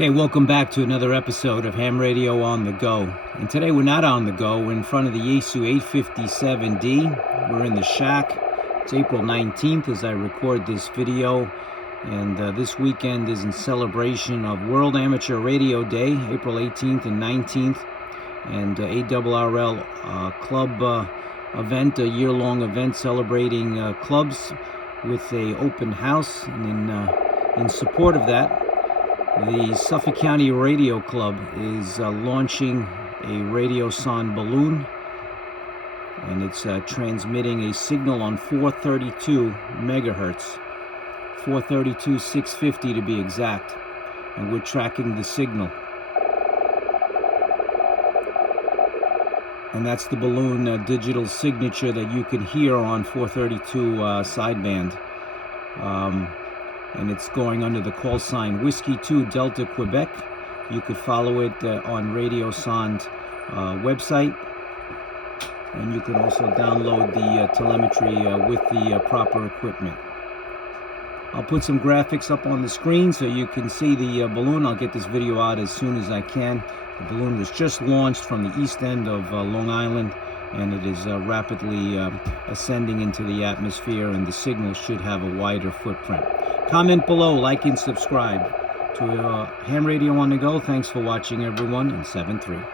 Okay, welcome back to another episode of Ham Radio on the Go. And today we're not on the go. We're in front of the Yaesu 857D. We're in the shack. It's April 19th as I record this video. And this weekend is in celebration of World Amateur Radio Day, April 18th and 19th. And ARRL club event, a year-long event celebrating clubs with a open house. And in support of that, the Suffolk County Radio Club is launching a radiosonde balloon, and it's transmitting a signal on 432 megahertz, 432 650 to be exact, and we're tracking the signal. And that's the balloon digital signature that you can hear on 432 sideband. And it's going under the call sign Whiskey 2 Delta Quebec. You could follow it on radiosonde website, and you can also download the telemetry with the proper equipment. I'll put some graphics up on the screen so you can see the balloon. I'll get this video out as soon as I can. The balloon was just launched from the east end of Long Island, and it is rapidly ascending into the atmosphere, and the signal should have a wider footprint. Comment below, like and subscribe to Ham Radio on the Go. Thanks for watching, everyone, and 7-3.